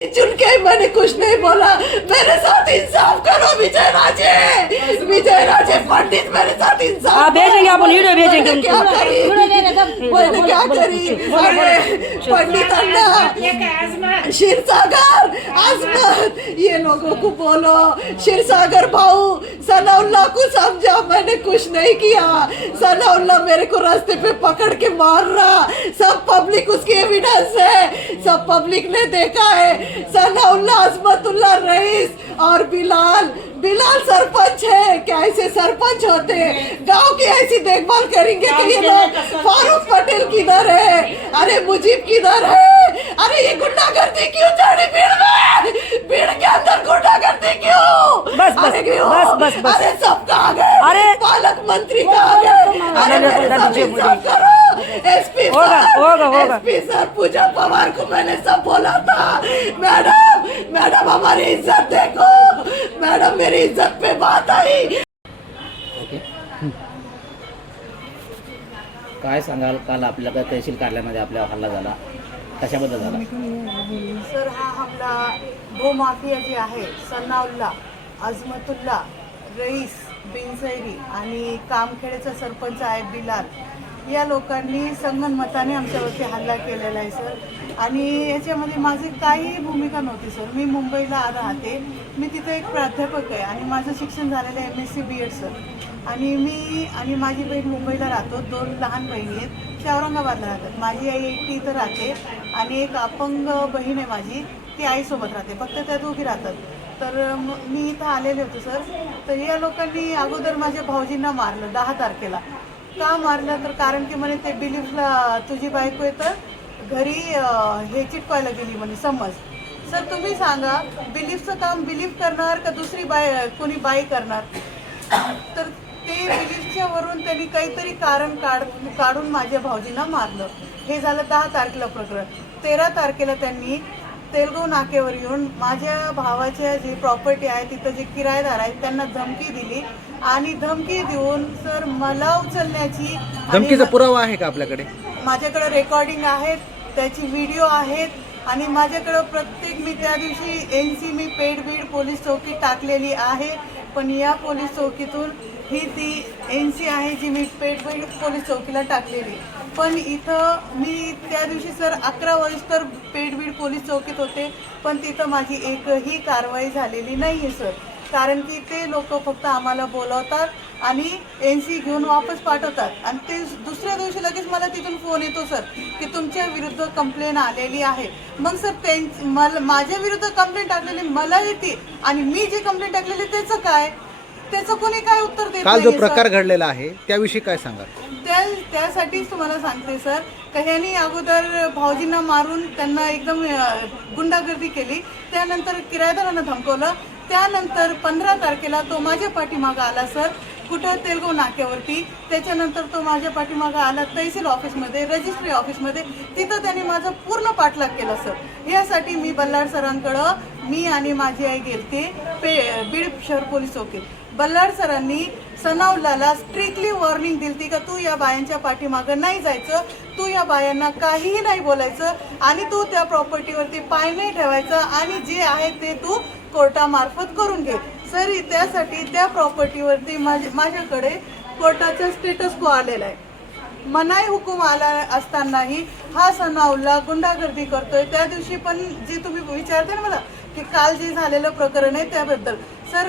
चुन के मैंने कुछ नहीं बोला। मेरे साथ इंसाफ करो विजय राजे पंडित मेरे साथ इंसाफ। हाँ भेजेंगे, आप वीडियो भेजेंगे मैंने क्या करी, मैंने क्या करी? अरे पंडित अन्ना, क्षीरसागर, आजमत, ये लोगों को बोलो क्षीरसागर भाऊ सनाउल्लाह को समझा, मैंने कुछ नहीं किया। सनाउल्लाह मेरे को रास्ते पे पकड़ के मार रहा, सब पब्लिक उसकी एविडेंस है, सब पब्लिक ने देखा है। सनाउल्लाह, अजमतुल्लाह रईस और बिलाल सरपंच है। क्या ऐसे सरपंच होते हैं? गांव की ऐसी देखभाल करेंगे कि ये लोग? फारूक पटेल किधर है? अरे मुजीब किधर है? अरे ये गुंडागर्दी क्यों चढ़ी भीड़ में? भीड़ के अंदर गुंडागर्दी क्यों? बस क्यों? बस अरे सब कहाँ गए? अरे पालक मंत्री कहाँ गए? अरे मेरे साथ इंसाफ करो। एसपी सर पूजा पवार को मैंने सब बोला था, मैडम हमारी इज्जत देखो, मैडम मेरी इज्जत पे बात आई। ओके, काय सांगाल? काल आपल्या तहसील कार्यालयामध्ये आपल्या हल्ला झाला, कशाबद्दल झाला? सर हा हमला भूमाफिया जी आहे सनाउल्लाह, अजमतुल्लाह, रईस, बिनसैरी आणि कामखेडेचा सरपंच आहे बिलाल, या लोकांनी संगनमताने आमच्यावरती हल्ला केलेला आहे सर. आणि याच्यामध्ये माझी काही भूमिका नव्हती सर. मी मुंबईला राहते, मी तिथे एक प्राध्यापक आहे आणि माझं शिक्षण झालेलं आहे MSc BEd सर. आणि मी आणि माझी बहीण मुंबईला राहतो, 2 लहान बहिणी आहेत, त्या औरंगाबादला राहतात. माझी आई एकटी इथं राहते आणि एक अपंग बहीण आहे माझी, ती आईसोबत राहते, फक्त त्या दोघी राहतात. तर मी इथं आलेले होते सर. तर या लोकांनी अगोदर माझ्या भाऊजींना मारलं 10 तारखेला. का मारलं? तर कारण की म्हणे ते बिलीफला तुझी बायको येतं घरी हे चिटकवायला गेली म्हणे समज. सर तुम्ही सांगा, बिलीफचं काम बिलीफ करणार का दुसरी कोणी बाई करणार? तर ते बिलीफच्या वरून त्यांनी काहीतरी कारण काढून माझ्या भाऊजींना मारलं. हे झालं 10 तारखेला प्रकरण. 13 तारखेला त्यांनी तेलगाव नाक्यावर येऊन माझ्या भावाच्या जे प्रॉपर्टी आहे तिथं जे किरायदार आहेत त्यांना धमकी दिली आणि धमकी देऊन सर मला उचलण्याची. धमकीचा पुरावा आहे का आपल्याकडे? माझ्याकडे रेकॉर्डिंग आहेत, त्याची व्हिडिओ आहेत आणि माझ्याकडं प्रत्येक मी त्या दिवशी NC मी पेडबीड पोलीस चौकी टाकलेली आहे. पण या पोलीस चौकीतून ही ती NC आहे जी मी पेडबीड पोलीस चौकीला टाकलेली. पण इथं मी त्या दिवशी सर 11 वरिष्ठर पेडबीड पोलीस चौकीत होते, पण तिथं माझी एकही कारवाई झालेली नाही आहे सर. कारण की ते लोक फक्त आम्हाला बोलवतात आणि NC घेऊन वापस पाठवतात आणि ते दुसऱ्या दिवशी लगेच मला तिथून फोन येतो सर की तुमच्या विरुद्ध कंप्लेंट आलेली आहे. मग सर माझ्या विरुद्ध कंप्लेंट टाकलेली मला येते आणि मी जे कंप्लेंट टाकलेली त्याचं काय? त्याचं कोणी काय उत्तर देत काल जो प्रकार घडलेला आहे त्याविषयी काय सांगा? त्यासाठीच तुम्हाला सांगते सर का ह्यांनी अगोदर भाऊजींना मारून त्यांना एकदम गुंडागर्दी केली, त्यानंतर किरायदारांना धमकवलं, त्यानंतर 15 तारखेला तो माझ्या पाठीमागं आला सर, कुठं तेलगाव नाक्यावरती. त्याच्यानंतर तो माझ्या पाठीमागं आला तहसील ऑफिसमध्ये, रजिस्ट्री ऑफिसमध्ये, तिथं त्यांनी माझं पूर्ण पाठलाग केला सर. यासाठी मी बल्लाड सरांकडं मी आणि माझी आई गेलते बीड शहर पोलीस चौकीत. बल्लाड सरांनी सनाउल्लाहला स्ट्रिक्टली वॉर्निंग दिली का तू या बायांच्या पाठीमागं नाही जायचं, तू या बायांना काहीही नाही बोलायचं आणि तू त्या प्रॉपर्टीवरती पाय नाही ठेवायचं आणि जे आहे ते तू कोर्टामार्फत करून घे. सर त्यासाठी त्या प्रॉपर्टीवरती माझ्याकडे कोर्टाचा स्टेटस को आलेला आहे. मनाई हुकूम आला असतानाही हा सनाउल्लाह गुंडागर्दी करतोय. त्या दिवशी पण जे तुम्ही विचारते ना मला की काल जे झालेलं प्रकरण आहे त्याबद्दल, सर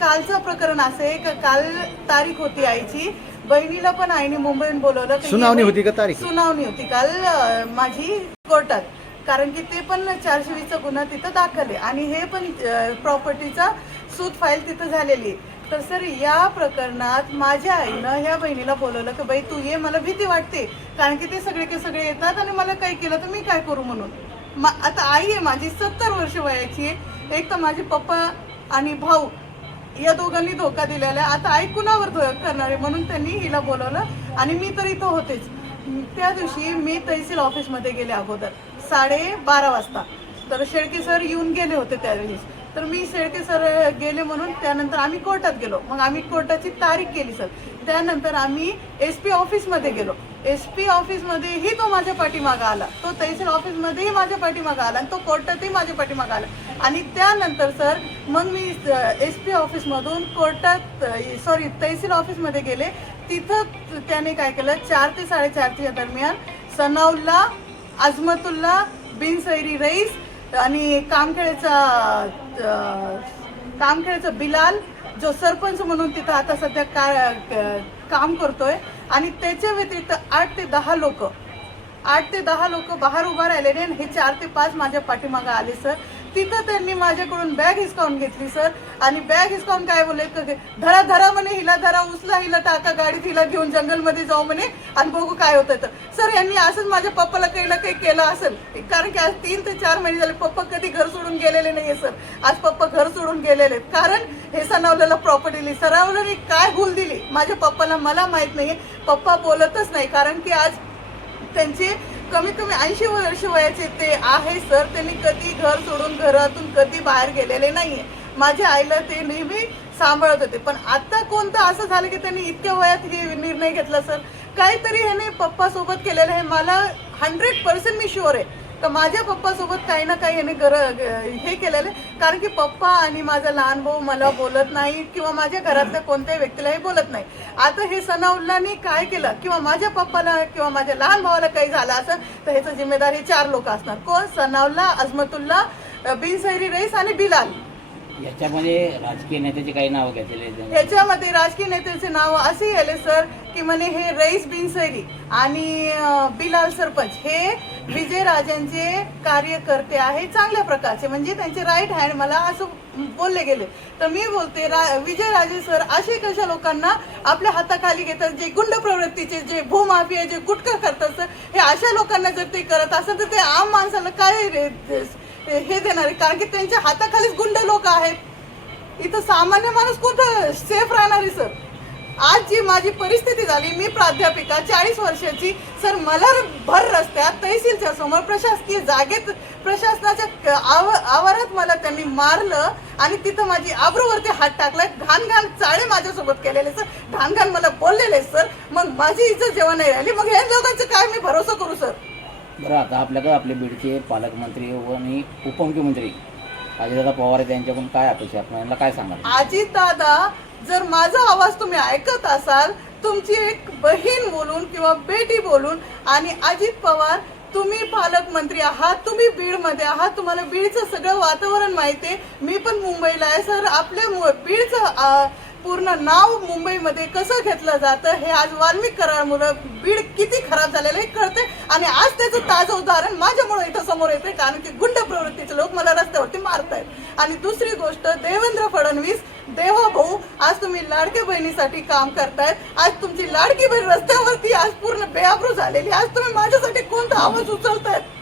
कालचं प्रकरण असं आहे का काल तारीख होती आईची, बहिणीला पण आईने मुंबईहून बोलवलं. सुनावणी होती का? तारीख सुनावणी होती काल माझी कोर्टात, कारण की ते पण 420चा गुन्हा तिथं दाखल आहे आणि हे पण प्रॉपर्टीचा सूत फाईल तिथं झालेली. तर सर या प्रकरणात माझ्या आईनं ह्या बहिणीला बोलवलं की बाई तू ये, मला भीती वाटते कारण की ते सगळे येतात आणि मला काही केलं तर मी काय करू म्हणून. आता आई आहे माझी 70 वर्ष वयाची आहे. एक तर माझे पप्पा आणि भाऊ या दोघांनी धोका दिलेला आहे, आता आई कुणावर करणार आहे म्हणून त्यांनी हिला बोलवलं आणि मी तर इथं होतेच. त्या दिवशी मी तहसील ऑफिसमध्ये गेले अगोदर 12:30 वाजता. तर शेळके सर येऊन गेले होते त्यावेळेस. तर मी शेळके सर गेले म्हणून त्यानंतर आम्ही कोर्टात गेलो. मग आम्ही कोर्टाची तारीख केली सर. त्यानंतर आम्ही SP ऑफिसमध्ये गेलो. SP ऑफिसमध्येही तो माझ्या पाठीमागं आला, तो तहसील ऑफिसमध्येही माझ्या पाठीमागं आला आणि तो कोर्टातही माझ्या पाठीमागं आला. आणि त्यानंतर सर मग मी SP ऑफिसमधून कोर्टात तहसील ऑफिसमध्ये गेले. तिथं त्याने काय केलं, 4 ते 4:30च्या दरम्यान सनाउल्ला, अजमतुल्ला, बिनसैरी रईस आणि कामखेडचा बिलाल जो सरपंच म्हणून तिथं आता सध्या काम करतोय आणि त्याच्या व्यतिरिक्त 8 ते 10 लोक बाहेर उभा राहिलेले आणि हे 4 ते 5 माझ्या पाठीमागं आले सर. तिथं त्यांनी माझ्याकडून बॅग हिसकावून घेतली सर आणि बॅग हिसकावून काय बोलले, धरा धरा म्हणे, हिला धरा, उचला हिला, टाका गाडीत, हिला घेऊन जंगलमध्ये जाऊ म्हणे आणि बघू काय होतं. तर सर यांनी असंच माझ्या पप्पाला काही ना काही केलं असेल, कारण की आज 3 ते 4 महिने झाले पप्पा कधी घर सोडून गेलेले नाहीये सर. आज पप्पा घर सोडून गेलेले, कारण हे सनावलेला प्रॉपर्टी दिली, सनावलेने काय हुल दिली माझ्या पप्पाला मला माहित नाहीये. पप्पा बोलतच नाही, कारण की आज त्यांचे कमीत कमी 80 वर्ष वयाचे ते आहे सर. त्यांनी कधी घर सोडून घरातून कधी बाहेर गेलेले नाहीये. माझ्या आईला ते नेहमी सांभाळत होते. पण आता कोणतं असं झालं की त्यांनी इतक्या वयात हे निर्णय घेतला सर. काहीतरी ह्याने पप्पा सोबत केलेलं आहे. मला 100% मी शुअर आहे तर माझ्या पप्पासोबत काही ना काही याने हे केलेलं आहे, कारण की पप्पा आणि माझा लहान भाऊ मला बोलत नाही किंवा माझ्या घरातल्या कोणत्याही व्यक्तीलाही बोलत नाही. आता हे सनाउल्लानी काय केलं किंवा माझ्या पप्पाला किंवा माझ्या लहान भावाला काही झालं असेल तर ह्याचं जिम्मेदार हे 4 लोक असणार. कोण? सनाउल्ला, अजमतुल्ला, बिनसैरी रईस आणि बिलाल. याच्यामध्ये राजकीय नेत्याची काही नावं घेतलेली, ह्याच्यामध्ये राजकीय नेत्याचे नाव असे आले सर की म्हणे हे रईस बिनसैरी आणि बिलाल सरपंच हे विजयराजांचे कार्यकर्ते आहे चांगल्या प्रकारचे, म्हणजे त्यांचे राईट हँड, मला असं बोलले गेले. तर मी बोलते विजयराजे सर असे कशा लोकांना आपल्या हाताखाली घेतात, जे गुंड प्रवृत्तीचे, जे भूमाफिया, जे गुटखा करतात सर, हे अशा लोकांना जर ते करत असेल तर ते आम माणसाला काय हे देणार आहे, कारण की त्यांच्या हाताखालीच गुंड लोक आहेत. इथं सामान्य माणूस कुठं सेफ राहणार आहे सर. आज जी माझी परिस्थिती झाली, मी प्राध्यापिका 40 वर्षाची सर, मला भर रस्त्यात तहसीलच्या समोर प्रशासकीय जागेत प्रशासनाच्या आवारात मला त्यांनी मारलं आणि तिथं माझी आबरूवरती हात टाकलाय, घाण घाण चाळे माझ्यासोबत केलेले सर, घाण घाण मला बोललेले सर. मग माझी इज्जत जेव्हा नाही राहिली मग ह्या लोकांचं काय मी भरोसा करू सर. बरं, आता आपल्याकडे आपले बीडचे पालकमंत्री आणि उपमुख्यमंत्री अजितदादा पवार त्यांच्याकडून काय अपेक्षा, आपल्याला काय सांगाल? अजितदादा, जर माझा आवाज तुम्ही ऐकत असाल, तुमची एक बहीण बोलून किंवा बेटी बोलून, आणि अजित पवार तुम्ही पालकमंत्री आहात, तुम्ही बीडमध्ये आहात, तुम्हाला बीडचं सगळं वातावरण माहिती आहे. मी पण मुंबईला आहे सर. आपल्या बीडचं पूर्ण नाव मुंबईमध्ये कसं घेतलं जातं हे आज वाल्मिक करारामुळे बीड किती खराब झालेलं हे कळते. आणि आज त्याचं ताजं उदाहरण माझ्यामुळे इथं समोर येते, कारण की गुंड प्रवृत्तीचे लोक मला रस्त्यावरती मारतायत. आणि दुसरी गोष्ट, देवेंद्र फडणवीस, देवा भाऊ, आज तुम्ही लाडक्या बहिणीसाठी काम करतायत. आज तुमची लाडकी बहीण रस्त्यावरती आज पूर्ण बेआबरू झालेली. आज तुम्ही माझ्यासाठी कोणता आवाज उचलतायत?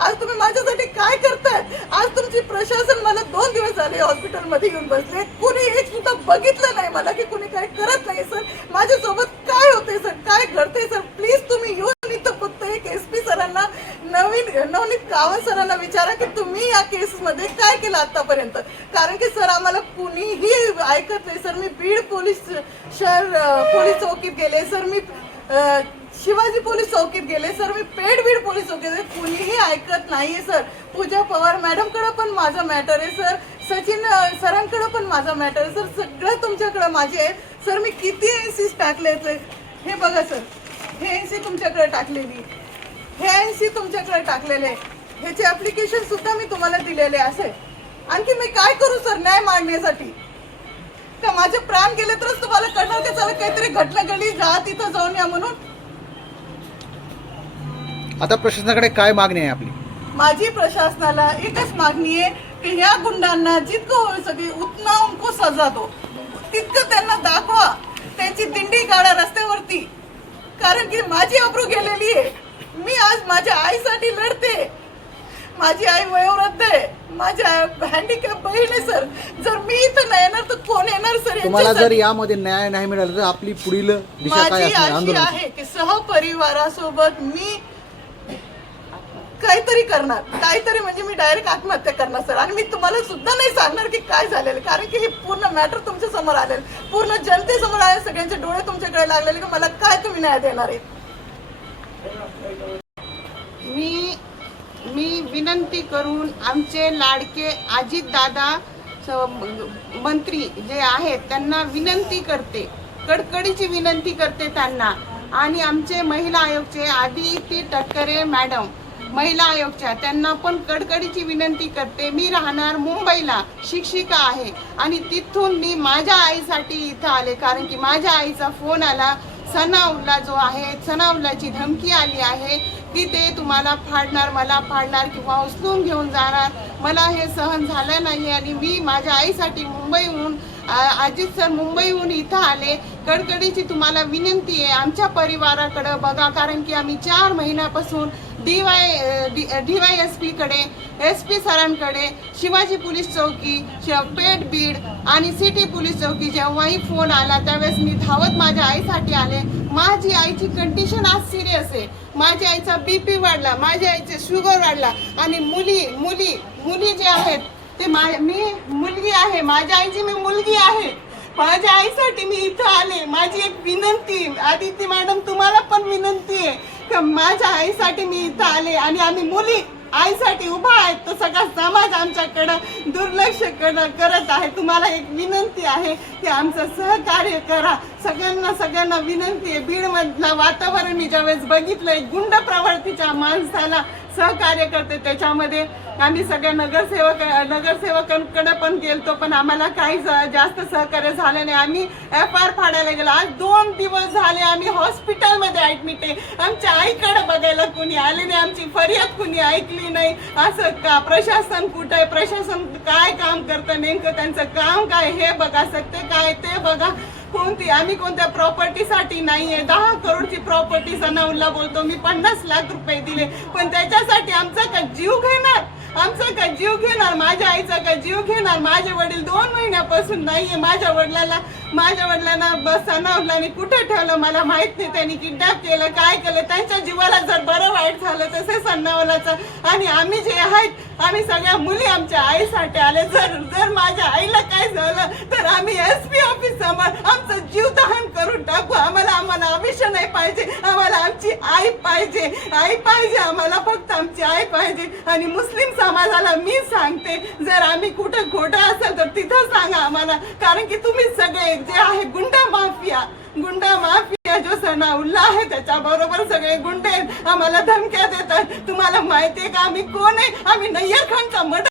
आज तुम्ही माझ्यासाठी काय करतायत? आज तुमची प्रशासन, मला 2 दिवस झाले हॉस्पिटलमध्ये येऊन बसले, कुणी एक सुद्धा बघितलं नाही मला की कुणी काय करत नाही सर. माझ्यासोबत काय होते सर, काय घडते सर? प्लीज तुम्ही येऊन इथं फक्त एक SP सरांना, नवनीत कावत सरांना विचारा की तुम्ही या केसमध्ये काय केलं आतापर्यंत, कारण की सर आम्हाला कुणीही ऐकत नाही सर. मी बीड शहर पोलीस चौकीत गेले सर, मी शिवाजी पोलीस चौकीत गेले सर, मी बीड पोलीस चौकीत गेले, कुणीही ऐकत नाहीये सर. पूजा पवार मॅडमकडे पण माझं मॅटर आहे सर, सचिन सरांकडे पण माझं मॅटर आहे सर, सगळं तुमच्याकडे माझे आहे सर. मी किती NC टाकले, हे बघा सर, हे NC तुमच्याकडे टाकलेली, हे NC तुमच्याकडे टाकलेले, ह्याचे ऍप्लिकेशन सुद्धा मी तुम्हाला दिलेले असे. आणखी मी काय करू सर न्याय मागण्यासाठी? का माझे प्राण गेले तरच तुम्हाला कळणार का चला काहीतरी घटना घडली, जा तिथं जाऊन या म्हणून? आता प्रशासनाकडे काय मागणी आहे आपली? माझी प्रशासनाला एकच मागणी आहे की ह्या गुंडांना जितकं होईल सगळी उतना उनको सजा दो, तितकं त्यांना दाखवा, त्यांची दिंडी काढा रस्त्यावरती, कारण की माझी अब्रू गेलेली आहे. मी आज माझ्या आईसाठी लढते. माझी आई वयोवृद्ध आहे, माझ्या हँडिकॅप बहीण आहे सर. जर मी इथं नाही येणार तर कोण येणार सर? तुम्हाला जर यामध्ये न्याय नाही मिळाला तर आपली पुढील दिशा काय माझी असणार अशी आंदोलन? आहे की सहपरिवारासोबत मी काहीतरी करणार, काहीतरी म्हणजे मी डायरेक्ट आत्महत्या करणार सर. आणि मी तुम्हाला सुद्धा नाही सांगणार की काय झालेलं, कारण की हे पूर्ण मॅटर तुमच्या समोर आलेलं, पूर्ण जनतेसमोर आले, सगळ्यांचे डोळे तुमच्याकडे लागलेले की मला काय तुम्ही न्याय देणार आहे. मी विनंती करून आमचे लाडके अजितदादा मंत्री जे आहेत त्यांना विनंती करते, कडकडीची विनंती करते त्यांना, आणि आमचे महिला आयोगचे आदिती तटकरे मॅडम महिला आयोगच्या त्यांना पण कडकडीची विनंती करते. मी राहणार मुंबईला, शिक्षिका आहे आणि तिथून मी माझ्या आईसाठी इथं आले, कारण की माझ्या आईचा फोन आला, सनाउल्ला जो आहे सनाउल्लाची धमकी आली आहे की ते तुम्हाला फाडणार, मला फाडणार किंवा उचलून घेऊन जाणार. मला हे सहन झालं नाही आणि मी माझ्या आईसाठी मुंबईहून अजित सर मुंबईहून इथं आले. कडकडीची तुम्हाला विनंती आहे, आमच्या परिवाराकडे बघा, कारण की आम्ही 4 महिन्यापासून DYSP कडे, SP सरांकडे, शिवाजी पोलीस चौकी, पेठ बीड आणि सिटी पोलीस चौकी जेव्हाही फोन आला त्यावेळेस मी धावत माझ्या आईसाठी आले. माझी आईची कंडिशन आज सिरियस आहे. माझ्या आईचा BP वाढला, माझ्या आईचे शुगर वाढला आणि मुली जे आहेत ते मी मुलगी आहे, माझ्या आईची मी मुलगी आहे. माझ्या आईसाठी मी इथं आले. माझी एक विनंती, आदिती मॅडम तुम्हाला पण विनंती आहे का माझ्या आईसाठी मी इथं आले आणि आम्ही मुली आईसाठी उभा आहेत. तर सगळा समाज आमच्याकडं दुर्लक्ष करत आहे. तुम्हाला एक विनंती आहे की आमचं सहकार्य करा. सगळ्यांना विनंती आहे. बीडमधलं वातावरण मी ज्यावेळेस बघितलं, एक गुंड प्रवृत्तीच्या माणसाला सहकार्य करते, त्याच्यामध्ये आम्ही सगळ्या नगरसेवकांकडे पण गेलतो, पण आम्हाला काही जास्त सहकार्य झालं नाही. आम्ही FR फाडायला गेलो. आज 2 दिवस झाले आम्ही हॉस्पिटलमध्ये ऍडमिट आहे. आमच्या आईकडे बघायला कोणी आले नाही, आमची फरियाद कोणी ऐकली नाही. असं का? प्रशासन कुठं आहे? प्रशासन काय काम करतं नेमकं? त्यांचं काम काय हे बघा, सत्य काय ते बघा. आम्ही कोणत्या प्रॉपर्टीसाठी नाहीये. 10 करोडची प्रॉपर्टी सनाउल्ला बोलतो, मी 50 लाख रुपये दिले, पण त्याच्यासाठी आमचा का जीव घेणार? आमचा का जीव घेणार? माझ्या आईचा का जीव घेणार? माझे वडील 2 महिन्यापासून नाहीये. माझ्या वडिलांना सनाउल्लाने कुठे ठेवलं मला माहित नाही. त्यांनी किडनॅप केलं, काय केलं, त्यांच्या जीवाला जर बरं वाईट झालं तसे सनाउल्लाचं. आणि आम्ही जे आहेत आम्ही सगळ्या मुली आमच्या आईसाठी आले. जर माझ्या आईला काय झालं तर आम्ही SP ऑफिस समोर आमचं जीव दहन करून टाकू. आम्हाला आयुष्य नाही पाहिजे, आम्हाला आमची आई पाहिजे आम्हाला, फक्त आमची आई पाहिजे. आणि मुस्लिम समाजाला मी सांगते, जर आम्ही कुठं खोटं असेल तर तिथं सांगा आम्हाला, कारण की तुम्ही सगळे जे आहे गुंडा माफिया जो सनाउल्ला आहे त्याच्याबरोबर सगळे गुंडे आम्हाला धमक्या देतात. तुम्हाला माहितीये का आम्ही कोण आहे? आम्ही नय्यर खानचा मर्डर